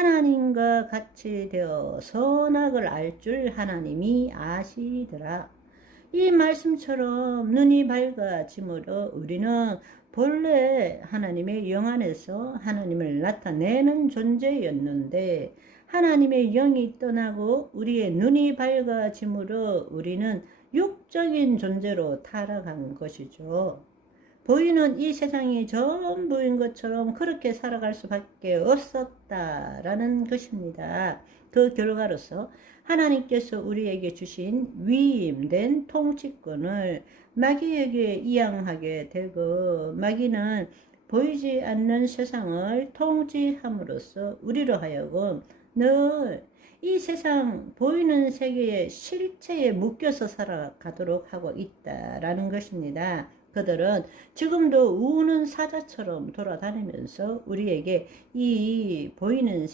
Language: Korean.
하나님과 같이 되어 선악을 알 줄 하나님이 아시더라. 이 말씀처럼 눈이 밝아지므로 우리는 본래 하나님의 영 안에서 하나님을 나타내는 존재였는데 하나님의 영이 떠나고 우리의 눈이 밝아지므로 우리는 육적인 존재로 타락한 것이죠. 보이는 이 세상이 전부인 것처럼 그렇게 살아갈 수밖에 없었다라는 것입니다. 그 결과로서 하나님께서 우리에게 주신 위임된 통치권을 마귀에게 이양하게 되고 마귀는 보이지 않는 세상을 통치함으로써 우리로 하여금 늘 이 세상 보이는 세계의 실체에 묶여서 살아가도록 하고 있다라는 것입니다. 그들은 지금도 우는 사자처럼 돌아다니면서 우리에게 이 보이는